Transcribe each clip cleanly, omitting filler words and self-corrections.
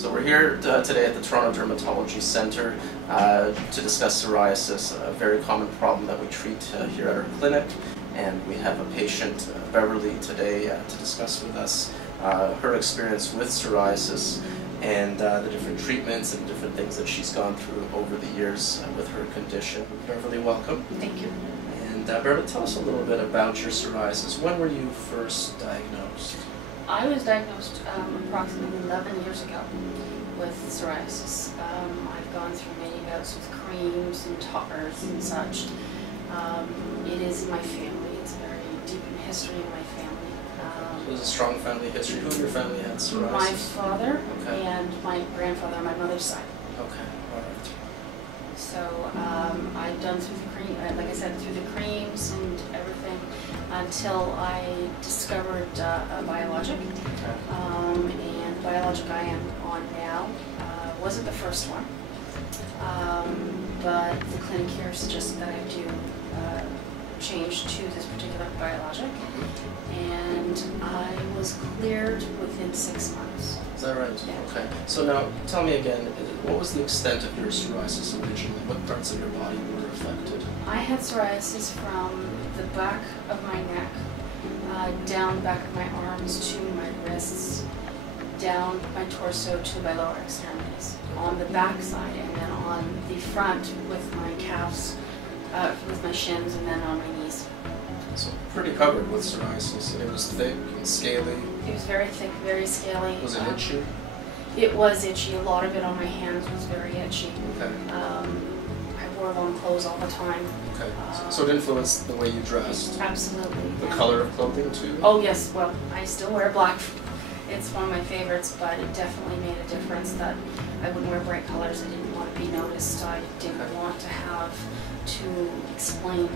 So we're here today at the Toronto Dermatology Centre to discuss psoriasis, a very common problem that we treat here at our clinic. And we have a patient, Beverly, today to discuss with us her experience with psoriasis and the different treatments and different things that she's gone through over the years with her condition. Beverly, welcome. Thank you. And Beverly, tell us a little bit about your psoriasis. When were you first diagnosed? I was diagnosed approximately 11 years ago with psoriasis. I've gone through many bouts with creams and toppers and such. It is in my family. It's very deep in history in my family. There's a strong family history. Who in your family had psoriasis? My father Okay. and my grandfather on my mother's side. Okay, all right. So I've done through the cream, like I said, through the creams and everything until I discovered Biologic. Okay. And Biologic I am on now. Wasn't the first one, but the clinic here suggested that I do change to this particular Biologic, and I was cleared within 6 months. Is that right? Yeah. Okay. So now, tell me again, what was the extent of your psoriasis originally? What parts of your body were affected? I had psoriasis from the back of my neck, down the back of my arms to my wrists, down my torso to my lower extremities, on the back side, and then on the front with my calves, with my shins, and then on my knees. So pretty covered with psoriasis, and it was thick and scaly. It was very thick, very scaly. Was it itchy? It was itchy. A lot of it on my hands was very itchy. Okay. I wore long clothes all the time. Okay. So it influenced the way you dressed? Absolutely. The color of clothing too? Oh yes, well, I still wear black. It's one of my favorites, but it definitely made a difference that I wouldn't wear bright colors. I didn't want to be noticed. I didn't want to have to explain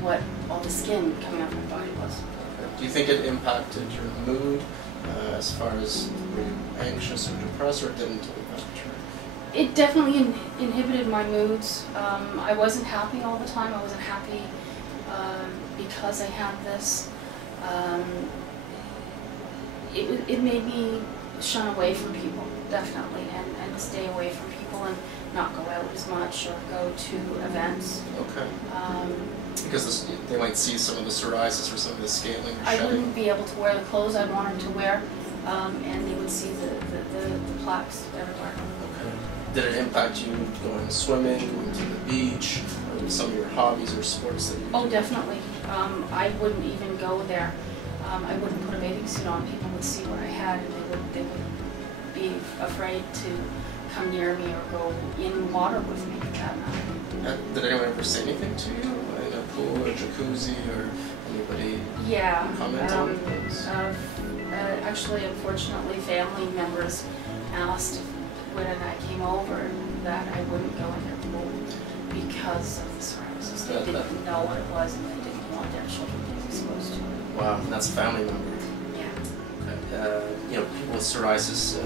what all the skin coming off my body was. Do you think it impacted your mood as far as were you anxious or depressed, or it didn't impact your? It definitely inhibited my moods. I wasn't happy all the time. I wasn't happy because I had this. It made me shun away from people, definitely, and stay away from people and not go out as much or go to events. Okay. Because they might see some of the psoriasis or some of the scaling or I shedding. wouldn't be able to wear the clothes I wanted to wear, and they would see the plaques everywhere. Okay. Did it impact you going swimming, going to the beach, or some of your hobbies or sports that you do? Oh, definitely. I wouldn't even go there. I wouldn't put a bathing suit on. People would see what I had, and they would be afraid to come near me or go in water with me for that matter. Did anyone ever say anything to you in a pool or jacuzzi, or anybody comment on things? Actually, unfortunately, family members asked when I came over that I wouldn't go in their pool because of the psoriasis. They didn't know what it was, and they didn't want their children being exposed to it. Wow, and that's a family member. Yeah. Okay. People with psoriasis,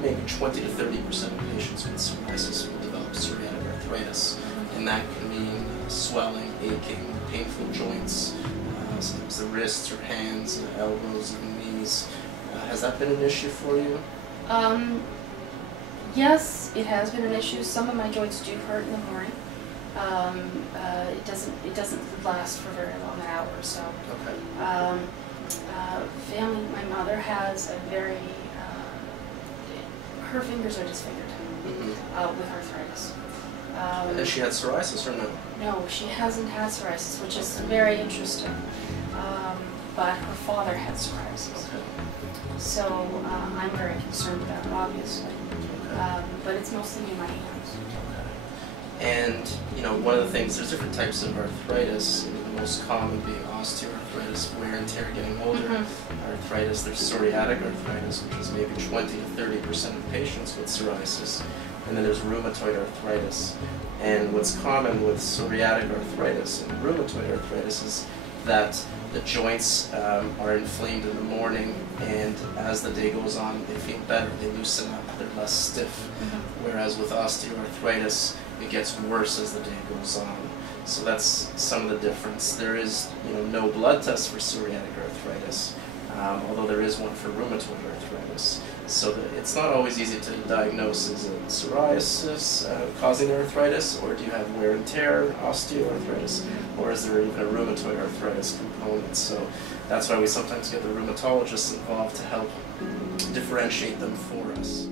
maybe 20 to 30% of patients with psoriasis will develop psoriatic arthritis, and that can mean swelling, aching, painful joints, sometimes the wrists or hands, elbows and knees. Has that been an issue for you? Yes, it has been an issue. Some of my joints do hurt in the morning. It doesn't last for very long, an hour or so. Okay. Family, my mother has a very, her fingers are disfigured with arthritis. Has she had psoriasis or no? No, she hasn't had psoriasis, which is very interesting. But her father had psoriasis. Okay. So I'm very concerned about it, obviously. Okay. But it's mostly in my hands. And, one of the things, there's different types of arthritis, the most common being osteoarthritis, wear and tear getting older. Arthritis, there's psoriatic arthritis, which is maybe 20 to 30% of patients with psoriasis. And then there's rheumatoid arthritis. And what's common with psoriatic arthritis and rheumatoid arthritis is that the joints are inflamed in the morning, and as the day goes on, they feel better, they loosen up, they're less stiff. Whereas with osteoarthritis, it gets worse as the day goes on. So that's some of the difference. There is no blood test for psoriatic arthritis, although there is one for rheumatoid arthritis. So it's not always easy to diagnose. Is it psoriasis causing arthritis, or do you have wear and tear, osteoarthritis, or is there even a rheumatoid arthritis component? So that's why we sometimes get the rheumatologists involved to help differentiate them for us.